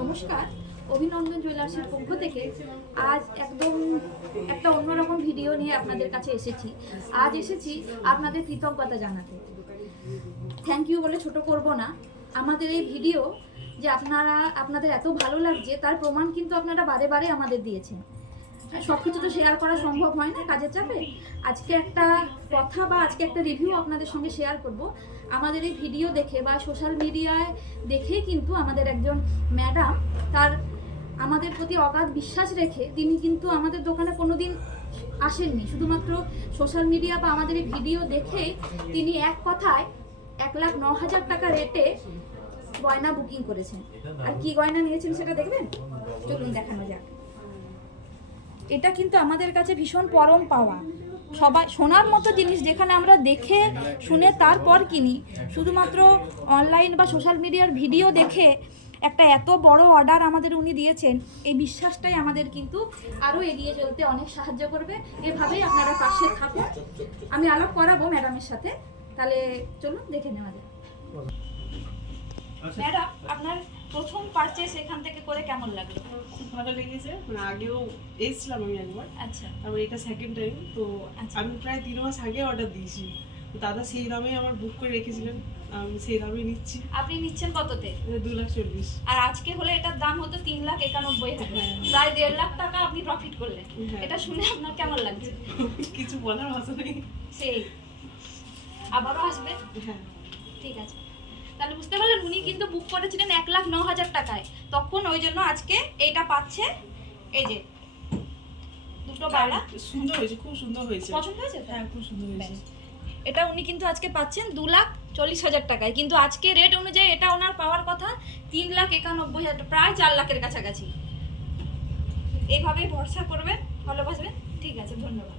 নমস্কার, অভিনন্দন জুয়েলার্সের পক্ষ থেকে আজ একদম একটা অন্যরকম ভিডিও নিয়ে আপনাদের কাছে এসেছি। আজ এসেছি আপনাদের কৃতজ্ঞতা জানাতে। থ্যাংক ইউ বলে ছোট করব না। আমাদের এই ভিডিও যে আপনাদের এত ভালো লাগছে তার প্রমাণ কিন্তু আপনারা বারে বারে আমাদের দিয়েছেন। সব কিছু তো শেয়ার করা সম্ভব হয় না কাজের চাপে। আজকে একটা কথা বা আজকে একটা রিভিউ আপনাদের সঙ্গে শেয়ার করব। আমাদের এই ভিডিও দেখে বা সোশ্যাল মিডিয়ায় দেখে কিন্তু আমাদের একজন ম্যাডাম তার আমাদের প্রতি অগাধ বিশ্বাস রেখে তিনি কিন্তু আমাদের দোকানে কোনোদিন আসেননি। শুধুমাত্র সোশ্যাল মিডিয়া বা আমাদের এই ভিডিও দেখে তিনি এক কথায় 1,09,000 টাকা রেটে গয়না বুকিং করেছেন। আর কি গয়না নিয়েছেন সেটা দেখবেন, চলুন দেখানো যাক। এটা কিন্তু আমাদের কাছে ভীষণ পরম পাওয়া। সবাই সোনার মতো জিনিস যেখানে আমরা দেখে শুনে তারপর কিনি, শুধুমাত্র অনলাইন বা সোশ্যাল মিডিয়ার ভিডিও দেখে একটা এত বড় অর্ডার আমাদের উনি দিয়েছেন, এই বিশ্বাসটাই আমাদের কিন্তু আরও এগিয়ে চলতে অনেক সাহায্য করবে। এভাবেই আপনারা পাশে থাকুন। আমি আলাপ করাবো ম্যাডামের সাথে, তাহলে চলুন দেখে নেওয়া যায়। ম্যাডাম, আপনার প্রথম পারচেস এখান থেকে করে কেমন লাগলো? খুব ভালো লেগেছে। মানে আগেও এসেছিলাম আমি একবার, আচ্ছা, তারপর এটা সেকেন্ড টাইম। তো আমি প্রায় 3 মাস আগে অর্ডার দিয়েছি। দাদা সেই দামে আমার বুক করে রেখেছিলেন, আমি সেই দামে নিচ্ছি। আপনি নিচ্ছেন কততে? 2,40,000। আর আজকে হলে এটার দাম হতো 3,91,000, প্রায় 1.5 লাখ টাকা আপনি প্রফিট করলেন। এটা শুনে আপনার কেমন লাগছে? কিছু বলার ভাষা নেই। সেই আবারও আসবে? হ্যাঁ, ঠিক আছে। তাহলে বুঝতে পারলেন, উনি কিন্তু বুক করেছিলেন 1,09,000 টাকায়, তখন ওই জন্য আজকে এইটা পাচ্ছে। এই যে দুটো বালা সুন্দর হয়েছে, খুব সুন্দর হয়েছে। পছন্দ হয়েছে? হ্যাঁ, খুব সুন্দর হয়েছে। এটা উনি কিন্তু আজকে পাচ্ছেন 2,40,000 টাকায়, কিন্তু আজকে রেট অনুযায়ী এটা ওনার পাওয়ার কথা 3,91,000, প্রায় 4 লাখের কাছাকাছি। এইভাবেই ভরসা করবেন, ভালোবাসবেন। ঠিক আছে, ধন্যবাদ।